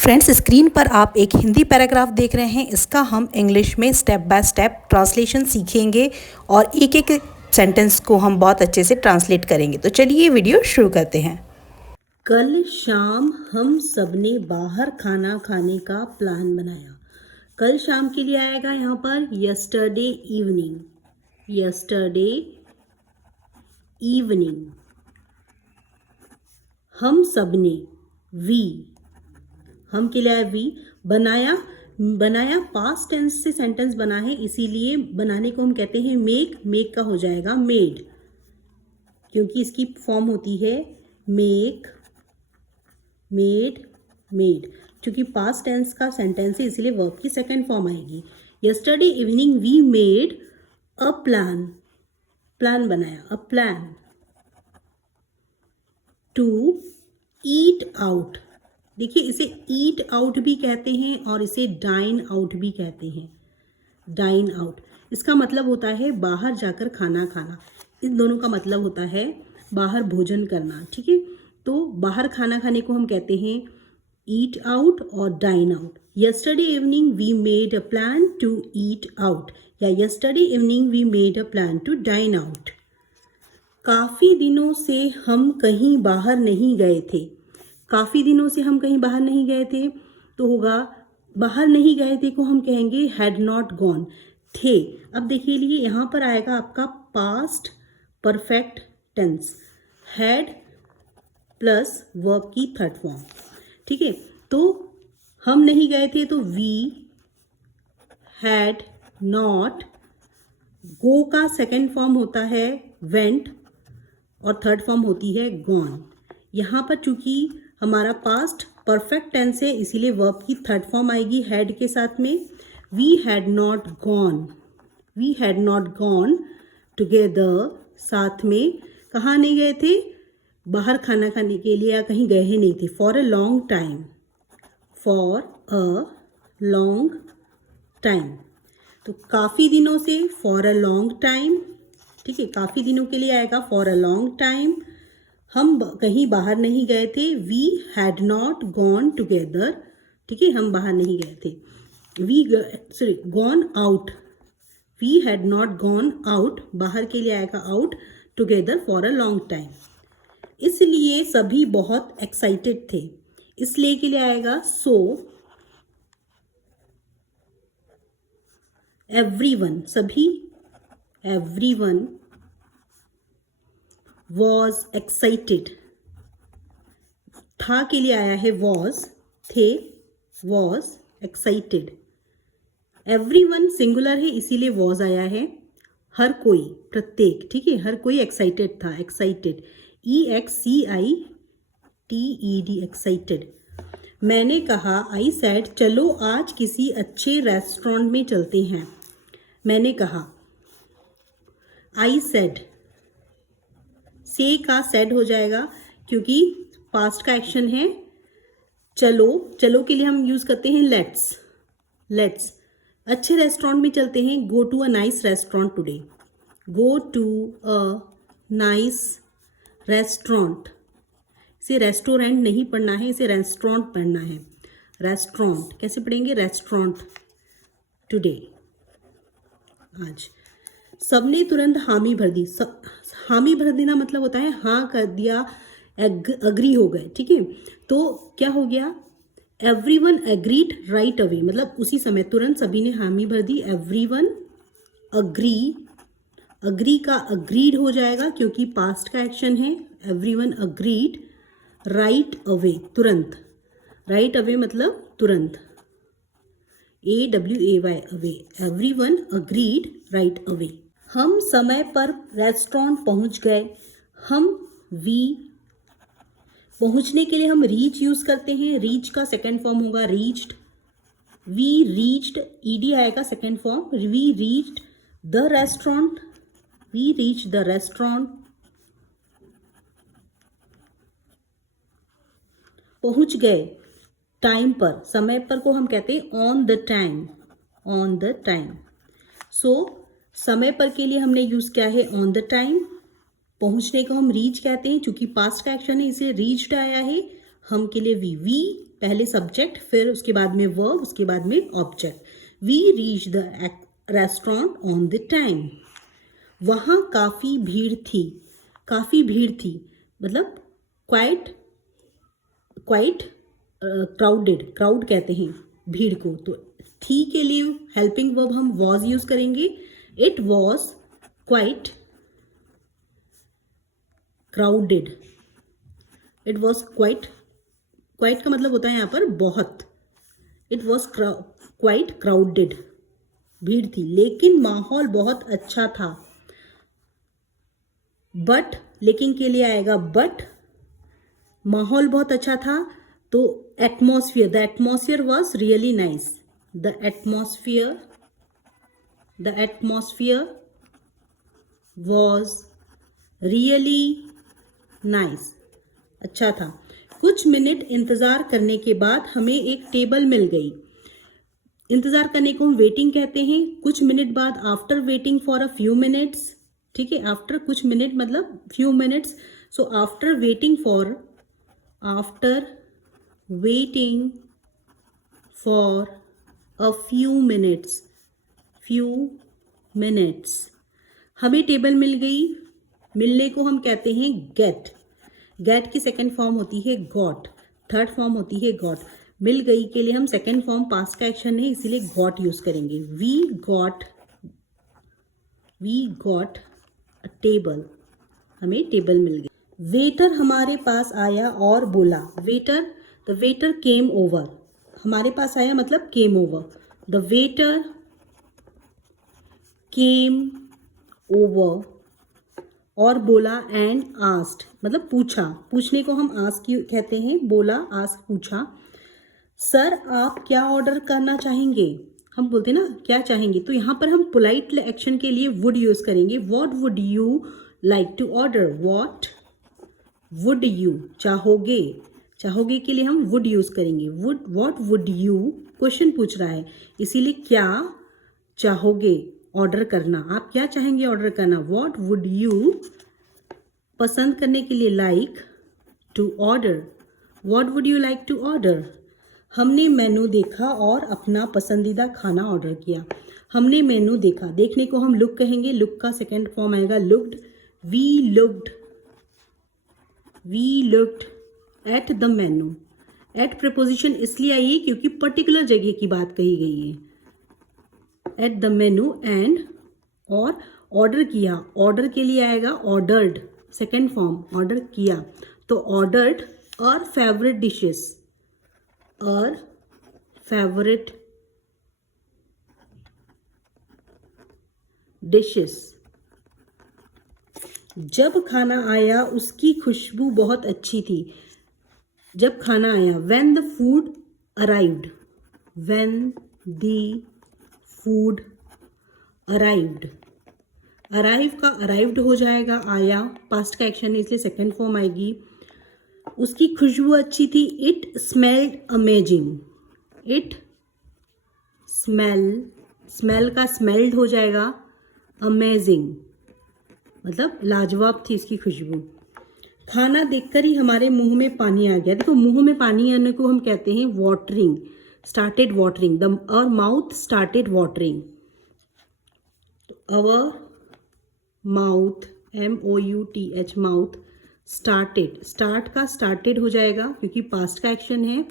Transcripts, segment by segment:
Friends, screen पर आप एक हिंदी पैराग्राफ देख रहे हैं। इसका हम इंग्लिश में स्टेप बाय स्टेप ट्रांसलेशन सीखेंगे और एक एक सेंटेंस को हम बहुत अच्छे से ट्रांसलेट करेंगे। तो चलिए वीडियो शुरू करते हैं। कल शाम हम सबने बाहर खाना खाने का प्लान बनाया। कल शाम के लिए आएगा यहाँ पर यस्टरडे इवनिंग। यस्टरडे इवनिंग हम सबने, वी, हम के लिए वी, बनाया। बनाया पास्ट टेंस से सेंटेंस बना है, इसीलिए बनाने को हम कहते हैं मेक। मेक का हो जाएगा मेड, क्योंकि इसकी फॉर्म होती है मेक, मेड, मेड। क्योंकि पास्ट टेंस का सेंटेंस है, इसीलिए वर्ब की सेकंड फॉर्म आएगी। Yesterday evening we made a plan. Plan बनाया, a plan to eat out. देखिए, इसे ईट आउट भी कहते हैं और इसे डाइन आउट भी कहते हैं। डाइन आउट, इसका मतलब होता है बाहर जाकर खाना खाना। इन दोनों का मतलब होता है बाहर भोजन करना। ठीक है, तो बाहर खाना खाने को हम कहते हैं ईट आउट और dine out. Yesterday evening we made a plan to eat out, या yesterday evening we made a plan to dine out. काफ़ी दिनों से हम कहीं बाहर नहीं गए थे। काफ़ी दिनों से हम कहीं बाहर नहीं गए थे, तो होगा बाहर नहीं गए थे को हम कहेंगे हैड नॉट गॉन। थे, अब देखिए लिए यहाँ पर आएगा आपका past perfect tense, had plus verb की थर्ड फॉर्म। ठीक है, तो हम नहीं गए थे तो वी हैड नॉट। गो का सेकेंड फॉर्म होता है वेंट और थर्ड फॉर्म होती है गॉन। यहाँ पर चूंकि हमारा पास्ट परफेक्ट टेंस है, इसीलिए वर्ब की थर्ड फॉर्म आएगी हैड के साथ में। We had not gone, we had not gone together, साथ में। कहाँ नहीं गए थे? बाहर खाना खाने के लिए, या कहीं गए ही नहीं थे। For a long time, for a long time, तो काफ़ी दिनों से, फॉर अ लॉन्ग टाइम। ठीक है, काफ़ी दिनों के लिए आएगा फॉर अ लॉन्ग टाइम। हम कहीं बाहर नहीं गए थे, we had not gone together. ठीक है, हम बाहर नहीं गए थे। We gone out, we had not gone out, बाहर के लिए आएगा out, together for a long time. इसलिए सभी बहुत एक्साइटेड थे, इसलिए के लिए आएगा सो एवरीवन, सभी, एवरीवन was excited। था के लिए आया है was, थे, was excited। everyone सिंगुलर है, इसीलिए was आया है। हर कोई, प्रत्येक, ठीक है, हर कोई एक्साइटेड था, एक्साइटेड, EXCITED, एक्साइटेड। मैंने कहा, आई सेड, चलो आज किसी अच्छे रेस्टोरेंट में चलते हैं। मैंने कहा, आई सेड, से का सेड हो जाएगा क्योंकि पास्ट का एक्शन है। चलो, चलो के लिए हम यूज करते हैं लेट्स। लेट्स, अच्छे रेस्टोरेंट में चलते हैं। Go to a nice restaurant today, go to a nice restaurant. इसे रेस्टोरेंट नहीं पढ़ना है, इसे रेस्टोरेंट पढ़ना है। रेस्टोरेंट कैसे पढ़ेंगे? रेस्टोरेंट टुडे, आज। सबने तुरंत हामी भर दी। हामी भर देना मतलब होता है हाँ कर दिया, अग्री हो गए। ठीक है, तो क्या हो गया? एवरीवन एग्रीड राइट अवे, मतलब उसी समय, तुरंत सभी ने हामी भर दी। एवरीवन अग्री, अग्री का अग्रीड हो जाएगा क्योंकि पास्ट का एक्शन है। एवरीवन अग्रीड राइट अवे, तुरंत। राइट अवे मतलब तुरंत, AWAY, away. Everyone agreed right away. हम समय पर रेस्टोरेंट पहुंच गए। हम, वी, पहुंचने के लिए हम रीच यूज करते हैं। रीच का सेकेंड फॉर्म होगा रीच्ड। वी रीच्ड, ED आएगा second form. We reached the restaurant, we reach the restaurant. पहुंच गए, टाइम पर, समय पर को हम कहते हैं on the time, on the time. So समय पर के लिए हमने यूज किया है ऑन द टाइम। पहुंचने को हम रीच कहते हैं, चूंकि पास्ट का एक्शन है इसे रीच्ड आया है। हम के लिए वी पहले सब्जेक्ट, फिर उसके बाद में वर्ब, उसके बाद में object. We reach the restaurant on the time. वहाँ काफ़ी भीड़ थी। काफ़ी भीड़ थी मतलब क्वाइट क्राउडेड, क्राउड कहते हैं भीड़ को। तो थी के लिए हेल्पिंग वर्ब हम वॉज यूज करेंगे। It was quite crowded. It was quite का मतलब होता है यहाँ पर बहुत। इट वॉज क्वाइट क्राउडेड, भीड़ थी, लेकिन माहौल बहुत अच्छा था। बट, लेकिन के लिए आएगा बट। माहौल बहुत अच्छा था तो atmosphere, the atmosphere was really nice. The atmosphere was really nice, अच्छा था। कुछ मिनट इंतज़ार करने के बाद हमें एक टेबल मिल गई। इंतज़ार करने को हम वेटिंग कहते हैं। कुछ मिनट बाद, after waiting for a few minutes, ठीक है, आफ्टर कुछ मिनट मतलब few minutes. So after waiting for a few minutes हमें टेबल मिल गई। मिलने को हम कहते हैं गेट। गेट की सेकेंड फॉर्म होती है गॉट, थर्ड फॉर्म होती है गॉट। मिल गई के लिए हम सेकेंड फॉर्म पास्ट का एक्शन है, इसीलिए गॉट यूज करेंगे। वी गॉट अ टेबल, हमें टेबल मिल गई। वेटर हमारे पास आया और बोला। The waiter came over. हमारे पास आया मतलब came over. The waiter came over और बोला एंड आस्क्ड मतलब पूछा। पूछने को हम आस्क कहते हैं। बोला, आस्क पूछा। सर आप क्या ऑर्डर करना चाहेंगे? हम बोलते हैं ना क्या चाहेंगे, तो यहाँ पर हम पोलाइट एक्शन के लिए वुड यूज करेंगे। What would you like to order? What would you, चाहोगे, चाहोगे के लिए हम वुड यूज करेंगे। व्हाट वुड यू, क्वेश्चन पूछ रहा है, इसीलिए क्या चाहोगे ऑर्डर करना, आप क्या चाहेंगे ऑर्डर करना। व्हाट वुड यू, पसंद करने के लिए like to order. What would you like to order. हमने मेनू देखा और अपना पसंदीदा खाना ऑर्डर किया। हमने मेनू देखा, देखने को हम लुक कहेंगे। लुक का सेकेंड फॉर्म आएगा looked. We looked at the menu. At preposition इसलिए आई है क्योंकि पर्टिकुलर जगह की बात कही गई है। एट द मेनू एंड, और ऑर्डर किया, ऑर्डर के लिए आएगा ऑर्डर्ड, सेकेंड फॉर्म ऑर्डर किया। तो ऑर्डर्ड और फेवरेट डिशेस, और फेवरेट डिशेस। जब खाना आया उसकी खुशबू बहुत अच्छी थी। जब खाना आया, when the food arrived, when the food arrived, arrive का अराइव्ड हो जाएगा, आया पास्ट का एक्शन है इसलिए सेकेंड फॉर्म आएगी। उसकी खुशबू अच्छी थी। It smelled amazing. It smell का स्मेल्ड हो जाएगा अमेजिंग, मतलब लाजवाब थी इसकी खुशबू। खाना देखकर ही हमारे मुंह में पानी आ गया। देखो मुंह में पानी आने को हम कहते हैं वाटरिंग, स्टार्टेड वाटरिंग, और mouth started watering. Our mouth, MOUTH, mouth started, start का स्टार्टेड हो जाएगा क्योंकि पास्ट का एक्शन है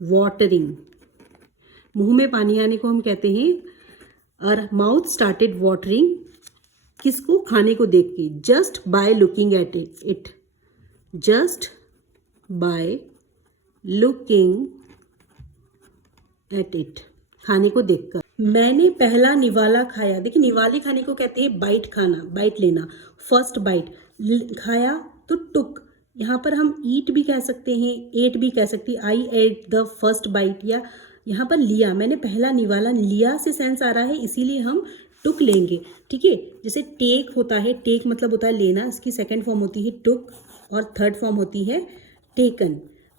वाटरिंग। मुंह में पानी आने को हम कहते हैं और माउथ स्टार्टेड वाटरिंग, किसको, खाने को देख के। Just by looking at it, just by looking at it, खाने को देखकर। मैंने पहला निवाला खाया। देखिए निवाले खाने को कहते हैं बाइट खाना, बाइट लेना। फर्स्ट बाइट, खाया तो टुक, यहाँ पर हम ईट भी कह सकते हैं, एट भी कह सकते हैं। आई एट द फर्स्ट बाइट, या यहाँ पर लिया, मैंने पहला निवाला लिया से सेंस आ रहा है इसीलिए हम टुक लेंगे, ठीक है। जैसे टेक होता है, टेक मतलब होता है लेना, इसकी सेकेंड फॉर्म होती है टुक और थर्ड फॉर्म होती है टेकन।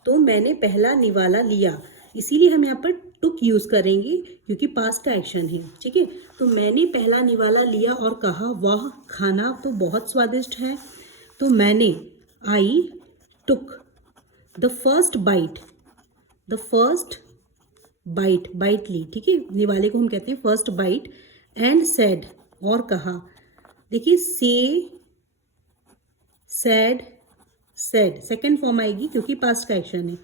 तो मैंने पहला निवाला लिया, इसीलिए हम यहाँ पर टुक यूज करेंगे क्योंकि पास्ट का एक्शन है, ठीक है। तो मैंने पहला निवाला लिया और कहा वाह खाना तो बहुत स्वादिष्ट है। तो मैंने, I took the first bite, the first bite, bite ली, ठीक है, निवाले को हम कहते हैं फर्स्ट बाइट, एंड सेड, और कहा, देखिए से, सेड, सेड सेकेंड फॉर्म आएगी क्योंकि पास्ट का एक्शन है।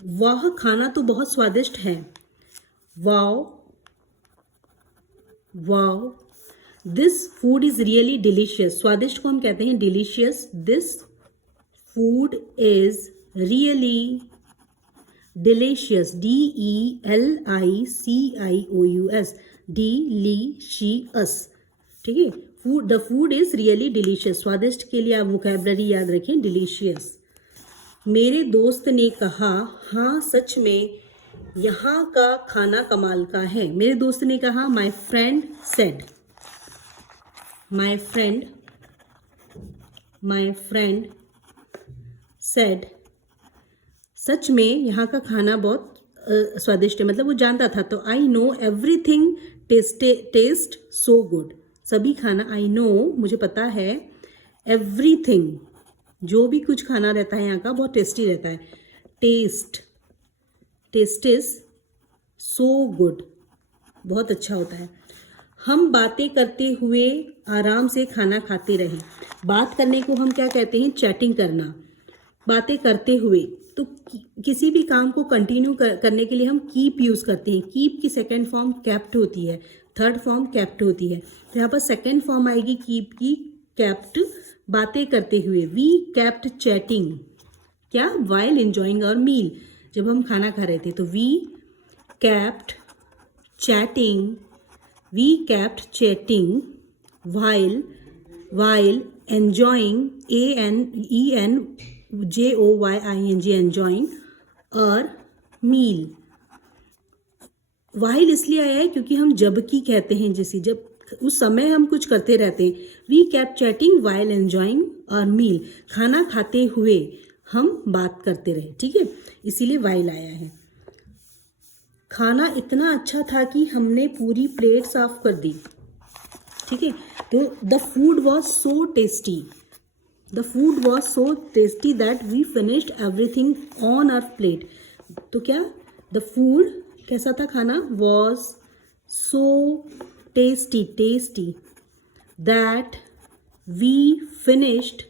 वह खाना तो बहुत स्वादिष्ट है, wow, wow, this food is really delicious, स्वादिष्ट को हम कहते हैं delicious, this food is really delicious, DELICIOUS, delicious, ठीक है, food, the food is really delicious, स्वादिष्ट के लिए आप वोकैबुलरी याद रखें डिलीशियस। मेरे दोस्त ने कहा, हाँ सच में यहाँ का खाना कमाल का है, मेरे दोस्त ने कहा, my friend said, my friend, my friend said, सच में यहाँ का खाना बहुत स्वादिष्ट है, मतलब वो जानता था, तो I know everything taste so good, सभी खाना, आई नो मुझे पता है, एवरीथिंग जो भी कुछ खाना रहता है यहाँ का बहुत टेस्टी रहता है, taste, taste is so good, बहुत अच्छा होता है। हम बातें करते हुए आराम से खाना खाते रहे, बात करने को हम क्या कहते हैं, चैटिंग करना, बातें करते हुए, तो किसी भी काम को कंटिन्यू करने के लिए हम कीप यूज़ करते हैं, कीप की सेकेंड फॉर्म कैप्ट होती है, थर्ड फॉर्म कैप्ट होती है, तो यहाँ पर सेकेंड फॉर्म आएगी कीप की, कैप्ट, बातें करते हुए, वी कैप्ट चैटिंग, क्या, वाइल एंजॉइंग आवर मील, जब हम खाना खा रहे थे, तो we kept chatting, we kept chatting while enjoying, ENJOYING, enjoying our meal, while इसलिए आया है क्योंकि हम जबकि कहते हैं, जैसे जब उस समय हम कुछ करते रहते हैं, we kept chatting while enjoying our meal, खाना खाते हुए हम बात करते रहे, ठीक है, इसीलिए while आया है। खाना इतना अच्छा था कि हमने पूरी प्लेट साफ कर दी, ठीक है, तो the food was so tasty, the food was so tasty that we finished everything on our plate, तो क्या, द फूड कैसा था, खाना, was so tasty, tasty, that we finished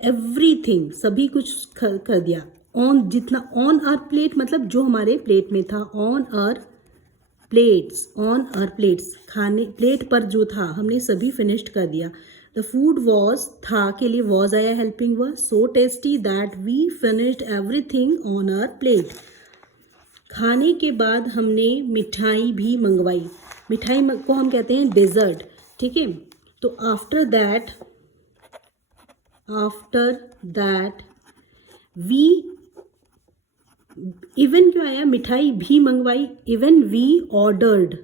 everything, सभी कुछ कर दिया, ऑन, जितना, ऑन आवर प्लेट मतलब जो हमारे प्लेट में था, on our plates, on our plates, खाने प्लेट पर जो था हमने सभी फिनिश्ड कर दिया। द फूड वॉज, था के लिए वॉज आया helping verb, so tasty that we finished everything on our plate. खाने के बाद हमने मिठाई भी मंगवाई, मिठाई को हम कहते हैं डेजर्ट, ठीक है, तो आफ्टर दैट वी, इवन क्यों आया, मिठाई भी मंगवाई, even we ordered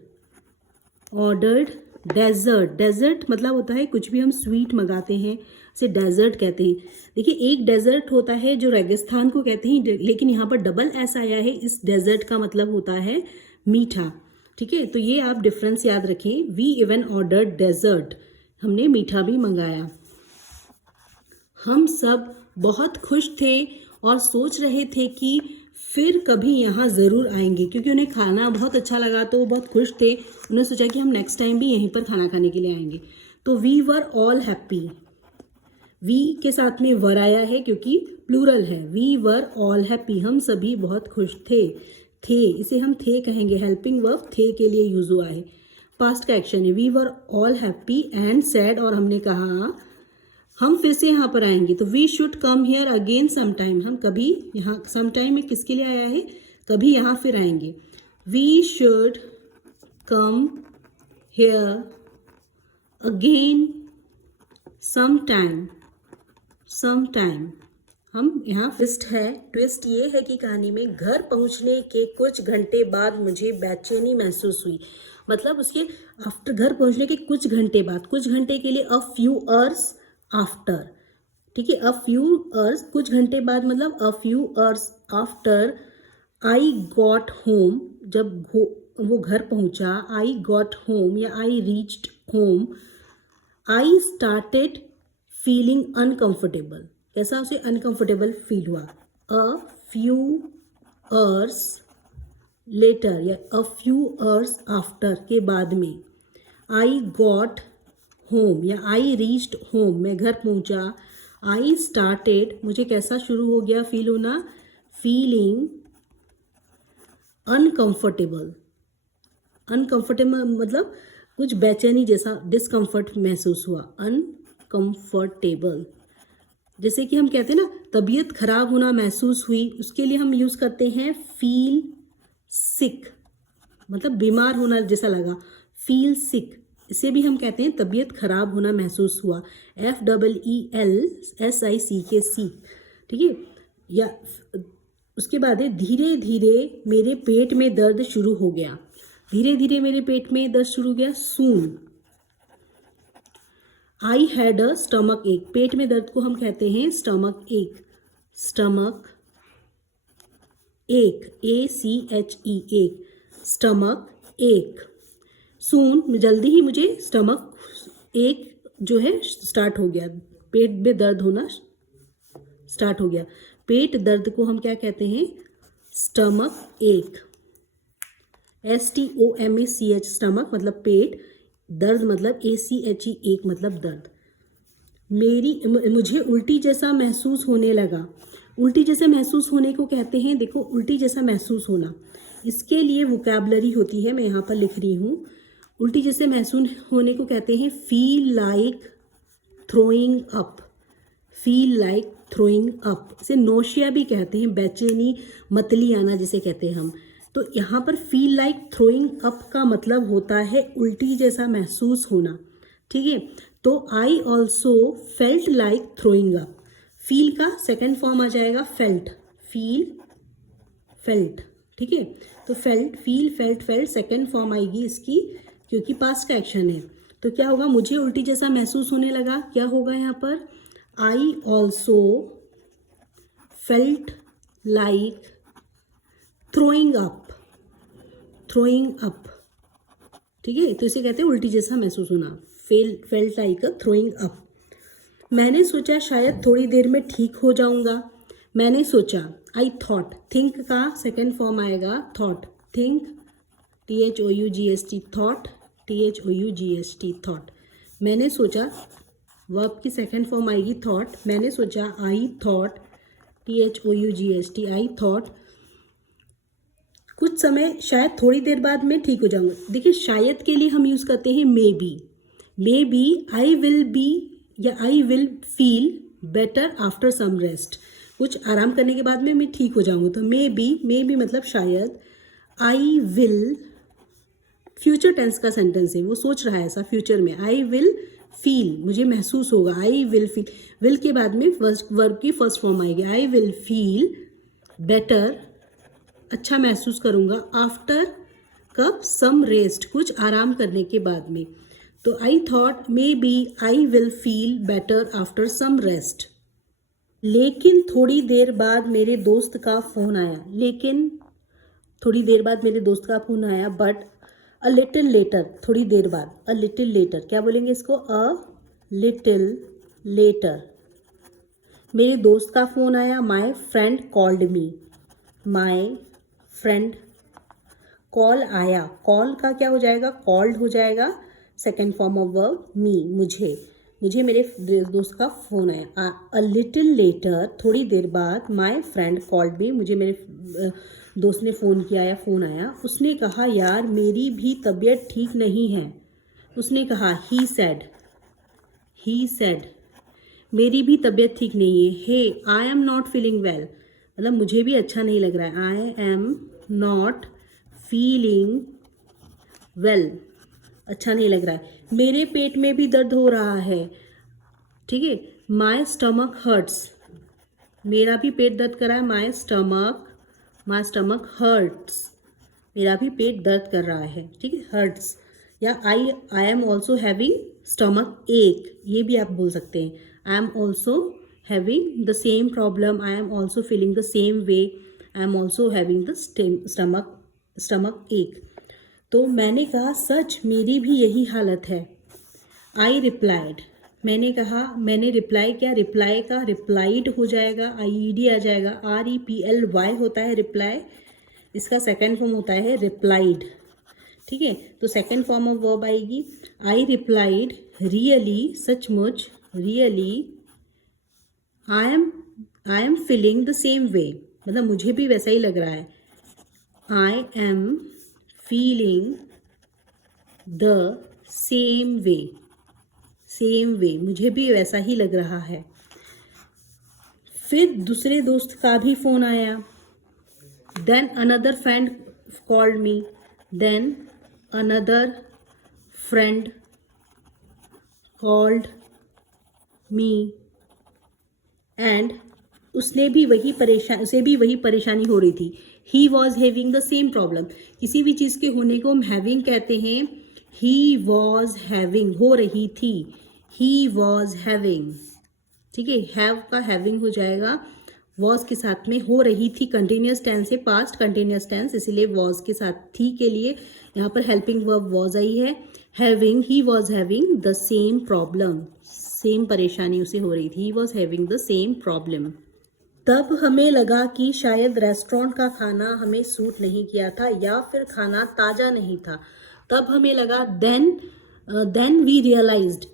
dessert, dessert मतलब होता है कुछ भी हम स्वीट मंगाते हैं उसे डेजर्ट कहते हैं। देखिए एक डेजर्ट होता है जो रेगिस्तान को कहते हैं, लेकिन यहाँ पर डबल एस आया है, इस डेजर्ट का मतलब होता है मीठा, ठीक है, तो ये आप डिफरेंस याद रखें, वी इवन ऑर्डर्ड डेजर्ट, हमने मीठा भी मंगाया। हम सब बहुत खुश थे और सोच रहे थे कि फिर कभी यहाँ ज़रूर आएंगे, क्योंकि उन्हें खाना बहुत अच्छा लगा तो वो बहुत खुश थे, उन्होंने सोचा कि हम नेक्स्ट टाइम भी यहीं पर खाना खाने के लिए आएंगे। तो we were all happy, we के साथ में वर आया है क्योंकि प्लूरल है, वी वर ऑल हैप्पी, हम सभी बहुत खुश थे, इसे हम थे कहेंगे, हेल्पिंग वर्ब थे के लिए यूज हुआ है, पास्ट का एक्शन है, we were all happy and sad, और हमने कहा हम फिर से यहाँ पर आएंगे, तो we should come here again sometime, हम कभी यहाँ, समटाइम में किसके लिए आया है, कभी यहाँ फिर आएंगे, we should come here again sometime, हम यहाँ ट्विस्ट है, ट्विस्ट ये है कि कहानी में घर पहुँचने के कुछ घंटे बाद मुझे बेचैनी महसूस हुई, मतलब उसके आफ्टर, घर पहुँचने के कुछ घंटे बाद, कुछ घंटे के लिए अ फ्यू आवर्स आफ्टर, ठीक है, अ फ्यू आवर्स, कुछ घंटे बाद मतलब a few hours after I got home, जब वो घर पहुंचा, आई गॉट होम या I reached home, I started feeling uncomfortable, कैसा उसे अनकंफर्टेबल फील हुआ। अ फ्यू आवर्स लेटर या अ फ्यू आवर्स आफ्टर के बाद में। आई गॉट होम या आई रीच्ड होम, मैं घर पहुंचा। आई स्टार्टेड, मुझे कैसा शुरू हो गया फील होना, फीलिंग अनकंफर्टेबल। अनकंफर्टेबल मतलब कुछ बेचैनी जैसा, डिस्कम्फर्ट महसूस हुआ, अनकंफर्टेबल। जैसे कि हम कहते हैं ना तबीयत खराब होना महसूस हुई, उसके लिए हम यूज़ करते हैं फील सिक, मतलब बीमार होना जैसा लगा, फील सिक। इसे भी हम कहते हैं तबीयत खराब होना महसूस हुआ, FEELSICK, ठीक है। या उसके बाद है धीरे धीरे मेरे पेट में दर्द शुरू हो गया, धीरे धीरे मेरे पेट में दर्द शुरू हो गया, सून। आई हैड अ स्टमक एक, पेट में दर्द को हम कहते हैं स्टमक एक, स्टमक एक, ACHE एक, स्टमक एक। सून, जल्दी ही मुझे स्टमक एक जो है स्टार्ट हो गया, पेट में दर्द होना स्टार्ट हो गया। पेट दर्द को हम क्या कहते हैं, स्टमक एक, STOMACH, स्टमक मतलब पेट, दर्द मतलब ACHE एक मतलब दर्द। मुझे उल्टी जैसा महसूस होने लगा, उल्टी जैसे महसूस होने को कहते हैं, देखो उल्टी जैसा महसूस होना, इसके लिए वोकैबुलरी होती है, मैं यहाँ पर लिख रही हूँ। उल्टी जैसे महसूस होने को कहते हैं feel like throwing up, feel like throwing up. इसे नोशिया भी कहते हैं, बेचैनी, मतली आना जिसे कहते हैं हम। तो यहाँ पर फील लाइक थ्रोइंग अप का मतलब होता है उल्टी जैसा महसूस होना, ठीक है। तो I also felt like throwing up, feel का सेकेंड फॉर्म आ जाएगा फेल्ट, फील फेल्ट, ठीक है। तो felt, feel, felt, felt second form आएगी इसकी, क्योंकि पास्ट का एक्शन है। तो क्या होगा, मुझे उल्टी जैसा महसूस होने लगा, क्या होगा यहाँ पर, I also felt like throwing up, throwing up, ठीक है। तो इसे कहते हैं उल्टी जैसा महसूस होना, फेल्ट लाइक थ्रोइंग अप। मैंने सोचा शायद थोड़ी देर में ठीक हो जाऊंगा, मैंने सोचा, आई थॉट, थिंक का सेकेंड फॉर्म आएगा thought, think, THOUGHT, thought, THOUGHT, thought. मैंने सोचा, वर्ब की सेकेंड फॉर्म आएगी थॉट, मैंने सोचा, I thought, THOUGHT, I thought, कुछ समय शायद थोड़ी देर बाद मैं ठीक हो जाऊंगा। देखिए शायद के लिए हम यूज़ करते हैं maybe, I will be या I will feel better after some rest, कुछ आराम करने के बाद में मैं ठीक हो जाऊंगा। तो मे बी मतलब शायद, आई विल फ्यूचर टेंस का सेंटेंस है, वो सोच रहा है ऐसा फ्यूचर में, आई विल फील, मुझे महसूस होगा, आई विल फील, विल के बाद में वर्ब की फर्स्ट फॉर्म आएगी, आई विल फील बेटर, अच्छा महसूस करूँगा, आफ्टर कब, सम रेस्ट, कुछ आराम करने के बाद में। तो I thought maybe I will feel better after some rest. लेकिन थोड़ी देर बाद मेरे दोस्त का फ़ोन आया, लेकिन थोड़ी देर बाद मेरे दोस्त का फ़ोन आया, बट अ लिटिल लेटर, थोड़ी देर बाद, अ लिटिल लेटर, क्या बोलेंगे इसको, अ लिटिल लेटर मेरे दोस्त का फ़ोन आया, my friend called me, my friend, call आया, कॉल का क्या हो जाएगा, कॉल्ड हो जाएगा, सेकेंड फॉर्म ऑफ वर्ब, मी, मुझे मेरे दोस्त का फ़ोन आया। अ लिटिल लेटर, थोड़ी देर बाद, माई फ्रेंड कॉल्ड मी, मुझे मेरे दोस्त ने फ़ोन किया या फ़ोन आया, उसने कहा यार मेरी भी तबीयत ठीक नहीं है, उसने कहा, ही सेड, मेरी भी तबीयत ठीक नहीं है, hey I am not feeling well, मतलब मुझे भी अच्छा नहीं लग रहा है, I am not feeling well, अच्छा नहीं लग रहा है, मेरे पेट में भी दर्द हो रहा है, ठीक है। माई स्टमक हर्ट्स, मेरा भी पेट दर्द कर रहा है, माई स्टमक हर्ट्स, मेरा भी पेट दर्द कर रहा है, ठीक है, हर्ट्स। या I am also having stomach एक, ये भी आप बोल सकते हैं, I am also having the same problem, I am also feeling the same way, I am also having the stomach एक। तो मैंने कहा सच मेरी भी यही हालत है, आई रिप्लाइड, मैंने कहा, मैंने रिप्लाई किया, रिप्लाई का रिप्लाइड हो जाएगा, IED आ जाएगा, REPLY होता है रिप्लाई, इसका सेकेंड फॉर्म होता है रिप्लाइड। ठीक है, तो सेकेंड फॉर्म ऑफ वर्ब आएगी, आई रिप्लाइड रियली, सचमुच, really, I am feeling the same way, मतलब मुझे भी वैसा ही लग रहा है, I am feeling the same way, same way, मुझे भी वैसा ही लग रहा है। फिर दूसरे दोस्त का भी फ़ोन आया, then another friend called me, then another friend called me, and उसे भी वही परेशानी हो रही थी। He was having the same problem, किसी भी चीज़ के होने को हम हैविंग कहते हैं, ही वॉज हैविंग, हो रही थी, ही वॉज हैविंग, ठीक है, हैव का हैविंग हो जाएगा, वॉज के साथ में हो रही थी, कंटिन्यूस टेंस है, पास्ट कंटिन्यूस टेंस, इसीलिए वॉज के साथ थी के लिए यहाँ पर हेल्पिंग वर्ब वॉज आई है। Having, he was having the same problem, same परेशानी उसे हो रही थी, he was having the same problem. तब हमें लगा कि शायद रेस्टोरेंट का खाना हमें सूट नहीं किया था या फिर खाना ताज़ा नहीं था। तब हमें लगा, देन वी रियलाइज्ड,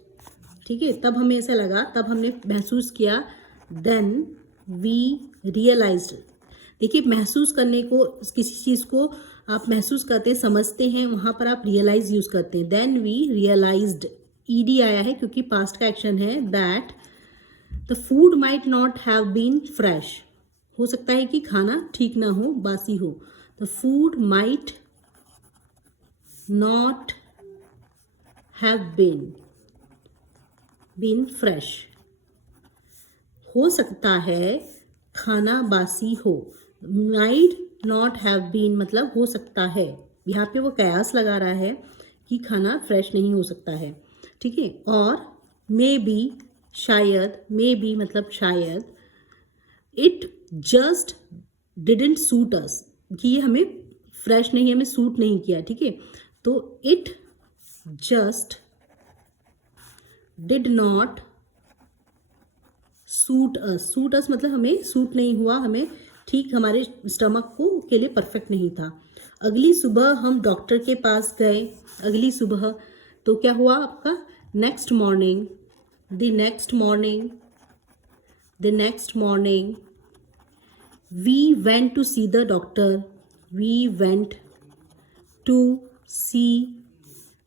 ठीक है, तब हमें ऐसा लगा, तब हमने महसूस किया, देन वी रियलाइज्ड। देखिए, महसूस करने को, किसी चीज़ को आप महसूस करते समझते हैं, वहाँ पर आप रियलाइज यूज़ करते हैं। देन वी रियलाइज्ड, ED आया है क्योंकि पास्ट का एक्शन है, that the food might not have been fresh, हो सकता है कि खाना ठीक ना हो, बासी हो। The food might not have been fresh, हो सकता है खाना बासी हो। माइट नॉट हैव बीन मतलब हो सकता है, यहाँ पे वो कयास लगा रहा है कि खाना फ्रेश नहीं हो सकता है, ठीक है। और मे बी, शायद, मे बी मतलब शायद, इट जस्ट डिडंट सूट अस, कि ये हमें फ्रेश नहीं, हमें सूट नहीं किया, ठीक है। तो it just did not suit us, suit us मतलब हमें सूट नहीं हुआ, हमें ठीक हमारे स्टमक को के लिए परफेक्ट नहीं था। अगली सुबह हम डॉक्टर के पास गए, अगली सुबह, तो क्या हुआ आपका, next morning, the next morning, the next morning, we went to see the doctor, we went to see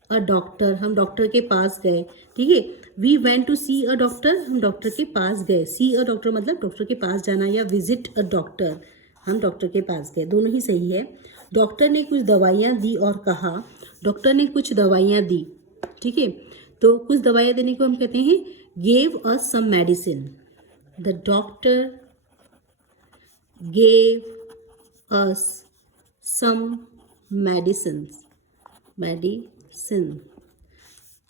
a doctor, हम डॉक्टर के पास गए, ठीक है। We went to see a doctor, हम डॉक्टर के पास गए, सी अ डॉक्टर मतलब डॉक्टर के पास जाना, या विजिट अ डॉक्टर, हम डॉक्टर के पास गए, दोनों ही सही है। डॉक्टर ने कुछ दवाइयाँ दी और कहा, डॉक्टर ने कुछ दवाइयाँ दी, ठीक है। तो कुछ दवाइयाँ देने को हम कहते हैं gave us some medicine, the doctor gave us some medicine, medicine,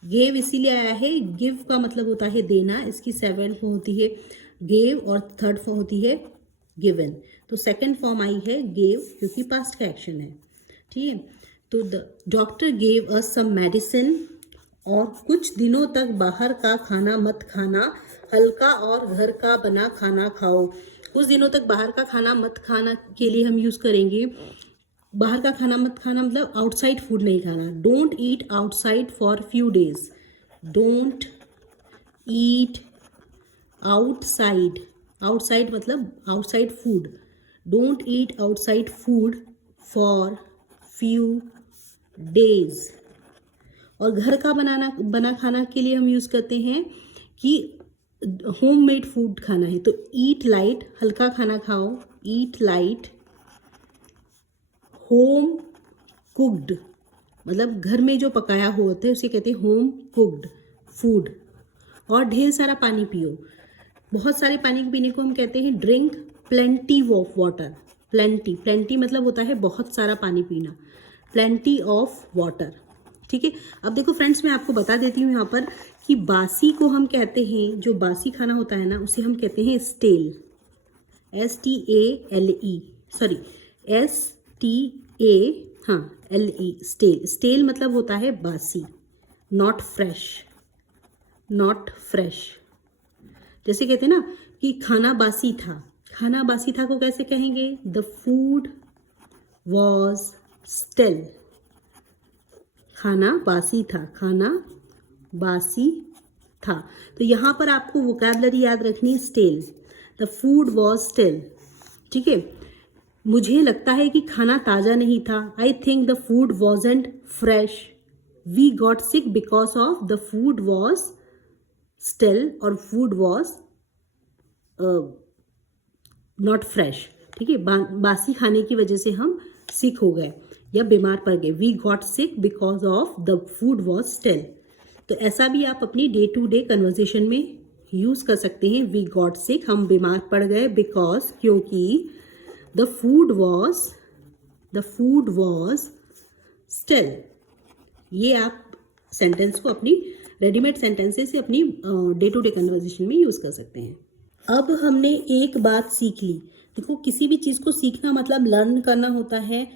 gave इसीलिए आया है, गिव का मतलब होता है देना, इसकी सेकेंड फॉर्म होती है गेव और थर्ड फॉर्म होती है गिवन, तो सेकेंड फॉर्म आई है गेव क्योंकि पास्ट का एक्शन है, ठीक है। तो the doctor gave us some medicine, और कुछ दिनों तक बाहर का खाना मत खाना, हल्का और घर का बना खाना खाओ। कुछ दिनों तक बाहर का खाना मत खाना के लिए हम यूज़ करेंगे, बाहर का खाना मत खाना मतलब आउटसाइड फूड नहीं खाना। Don't eat outside for few days, don't eat outside, outside मतलब outside food, don't eat outside food for few days. और घर का बना खाना के लिए हम यूज़ करते हैं कि होम मेड फूड खाना है, तो ईट लाइट, हल्का खाना खाओ, ईट लाइट। होम कुक्ड मतलब घर में जो पकाया हुआ होता है उसे कहते हैं होम कुक्ड फूड। और ढेर सारा पानी पियो, बहुत सारे पानी पीने को हम कहते हैं drink plenty of water. Plenty, plenty मतलब होता है बहुत सारा पानी पीना, प्लेंटी ऑफ वाटर, ठीक है। अब देखो फ्रेंड्स, मैं आपको बता देती हूँ यहाँ पर कि बासी को हम कहते हैं, जो बासी खाना होता है ना उसे हम कहते हैं stale, STALE, sorry STALE, stale, stale मतलब होता है बासी, नॉट फ्रेश, नॉट फ्रेश। जैसे कहते हैं ना कि खाना बासी था, खाना बासी था को कैसे कहेंगे? The food was still. खाना बासी था, खाना बासी था। तो यहाँ पर आपको वोकैबलरी याद रखनी है, still. The food was still. ठीक है, मुझे लगता है कि खाना ताज़ा नहीं था। I think the food wasn't fresh. We got sick because of the food was still और फूड वॉज नॉट फ्रेश। ठीक है, बासी खाने की वजह से हम सिक हो गए या बीमार पड़ गए। We got sick because of the food was still. तो ऐसा भी आप अपनी डे टू डे कन्वर्जेशन में यूज़ कर सकते हैं। वी गॉट सिक, हम बीमार पड़ गए, बिकॉज, क्योंकि द फूड वॉज स्टिल। ये आप सेंटेंस को अपनी रेडीमेड सेंटेंसेस से अपनी डे टू डे कन्वर्जेशन में यूज़ कर सकते हैं। अब हमने एक बात सीख ली। देखो, किसी भी चीज़ को सीखना मतलब लर्न करना होता है।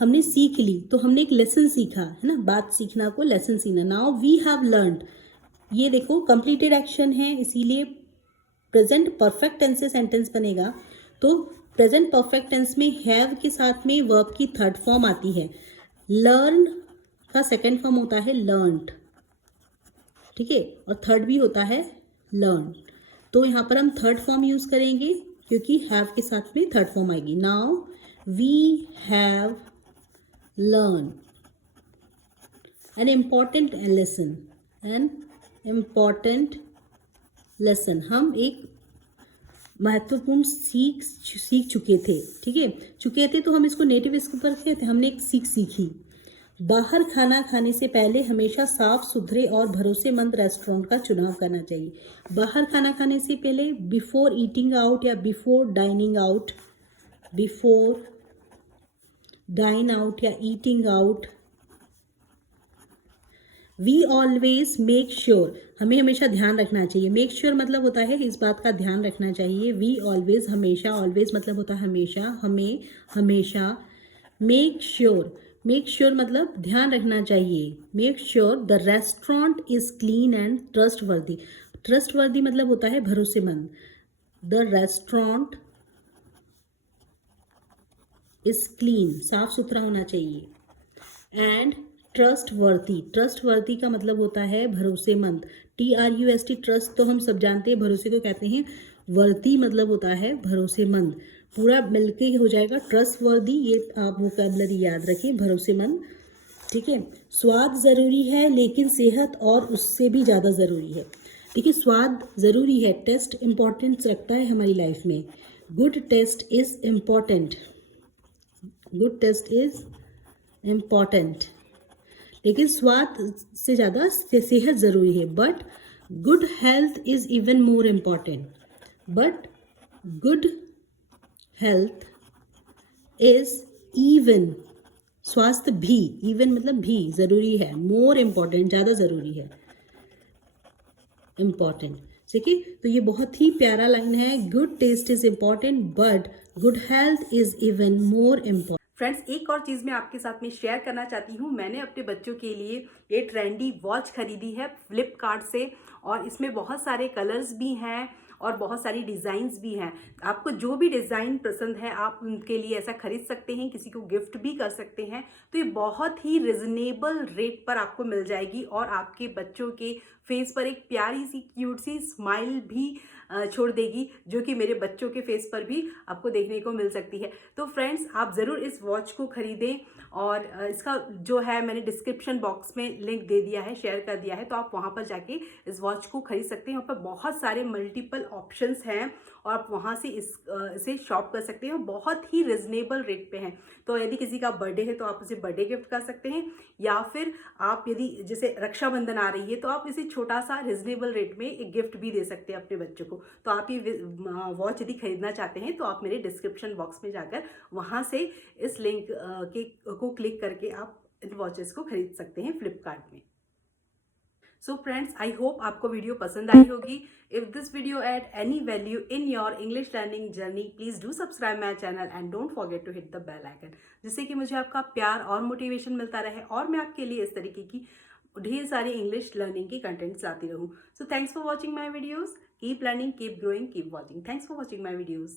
हमने सीख ली तो हमने एक लेसन सीखा, है ना। बात सीखना को लेसन सीखना। Now we have learned. ये देखो कंप्लीटेड एक्शन है, इसीलिए प्रेजेंट परफेक्ट टेंस से सेंटेंस बनेगा। तो प्रेजेंट परफेक्ट टेंस में हैव के साथ में वर्ब की थर्ड फॉर्म आती है। लर्न का सेकंड फॉर्म होता है लर्नड। ठीक है, और थर्ड भी होता है लर्न। तो यहाँ पर हम थर्ड फॉर्म यूज करेंगे क्योंकि हैव के साथ में थर्ड फॉर्म आएगी। Now we have learn an important lesson. An important lesson, हम एक महत्वपूर्ण सीख चुके थे। ठीक है, चुके थे तो हम इसको नेटिव इसके ऊपर कहते हैं, हमने एक सीख सीखी। बाहर खाना खाने से पहले हमेशा साफ सुथरे और भरोसेमंद रेस्टोरेंट का चुनाव करना चाहिए। बाहर खाना खाने से पहले, बिफोर ईटिंग आउट या before dining out, before dine out या eating out. We always make sure, हमें हमेशा ध्यान रखना चाहिए। मेक श्योर मतलब होता है इस बात का ध्यान रखना चाहिए। वी ऑलवेज हमेशा, ऑलवेज मतलब होता है हमेशा, हमें हमेशा। मेक श्योर, मेक श्योर मतलब ध्यान रखना चाहिए। Make sure the restaurant is clean and trustworthy. Trustworthy मतलब होता है भरोसेमंद। द रेस्टोरेंट इज क्लीन, साफ सुथरा होना चाहिए। एंड ट्रस्टवर्दी, ट्रस्टवर्दी का मतलब होता है भरोसेमंद। TRUST, ट्रस्ट तो हम सब जानते हैं, भरोसे को कहते हैं। वर्दी मतलब होता है भरोसेमंद। पूरा मिलके हो जाएगा ट्रस्टवर्दी। ये आप वोकैबुलरी याद रखें, भरोसेमंद। ठीक है, स्वाद ज़रूरी है लेकिन सेहत और उससे भी ज़्यादा ज़रूरी है। देखिए, स्वाद ज़रूरी है, टेस्ट इम्पॉर्टेंस रखता है हमारी लाइफ में। Good taste is important, good taste is important, लेकिन स्वाद से ज़्यादा सेहत ज़रूरी है। But good health is even more important, but good health is even, स्वास्थ्य भी, इवन मतलब भी ज़रूरी है, मोर इम्पॉर्टेंट ज़्यादा ज़रूरी है, इम्पॉर्टेंट। ठीक है, तो ये बहुत ही प्यारा लाइन है। Good taste is important but good health is even more important. Friends, एक और चीज़ मैं आपके साथ में शेयर करना चाहती हूँ। मैंने अपने बच्चों के लिए ये ट्रेंडी वॉच खरीदी है फ्लिपकार्ट से, और इसमें बहुत सारे कलर्स भी हैं और बहुत सारी डिज़ाइंस भी हैं। आपको जो भी डिज़ाइन पसंद है आप उनके लिए ऐसा खरीद सकते हैं, किसी को गिफ्ट भी कर सकते हैं। तो ये बहुत ही रिजनेबल रेट पर आपको मिल जाएगी और आपके बच्चों के फेस पर एक प्यारी सी क्यूट सी स्माइल भी छोड़ देगी, जो कि मेरे बच्चों के फेस पर भी आपको देखने को मिल सकती है। तो फ्रेंड्स, आप ज़रूर इस वॉच को ख़रीदें, और इसका जो है मैंने डिस्क्रिप्शन बॉक्स में लिंक दे दिया है, शेयर कर दिया है, तो आप वहाँ पर जाके इस वॉच को खरीद सकते हैं। वहाँ पर बहुत सारे मल्टीपल ऑप्शंस हैं और आप वहाँ से इसे शॉप कर सकते हैं, बहुत ही रिजनेबल रेट पे हैं। तो यदि किसी का बर्थडे है तो आप उसे बर्थडे गिफ्ट कर सकते हैं, या फिर आप यदि जैसे रक्षाबंधन आ रही है तो आप इसे छोटा सा रिजनेबल रेट में एक गिफ्ट भी दे सकते हैं अपने बच्चों को। तो आप ये वॉच यदि खरीदना चाहते हैं तो आप मेरे डिस्क्रिप्शन बॉक्स में जाकर वहाँ से इस लिंक को क्लिक करके आप इन वॉचेस को खरीद सकते हैं फ्लिपकार्ट में। सो फ्रेंड्स, आई होप आपको वीडियो पसंद आई होगी। If this video add any value in your English learning journey, please do subscribe my channel and don't forget to hit the bell icon, जिससे कि मुझे आपका प्यार और मोटिवेशन मिलता रहे और मैं आपके लिए इस तरीके की ढेर सारी इंग्लिश लर्निंग की कंटेंट्स लाती रहूँ। So thanks for watching my videos, keep learning, keep growing, keep watching. Thanks for watching my videos.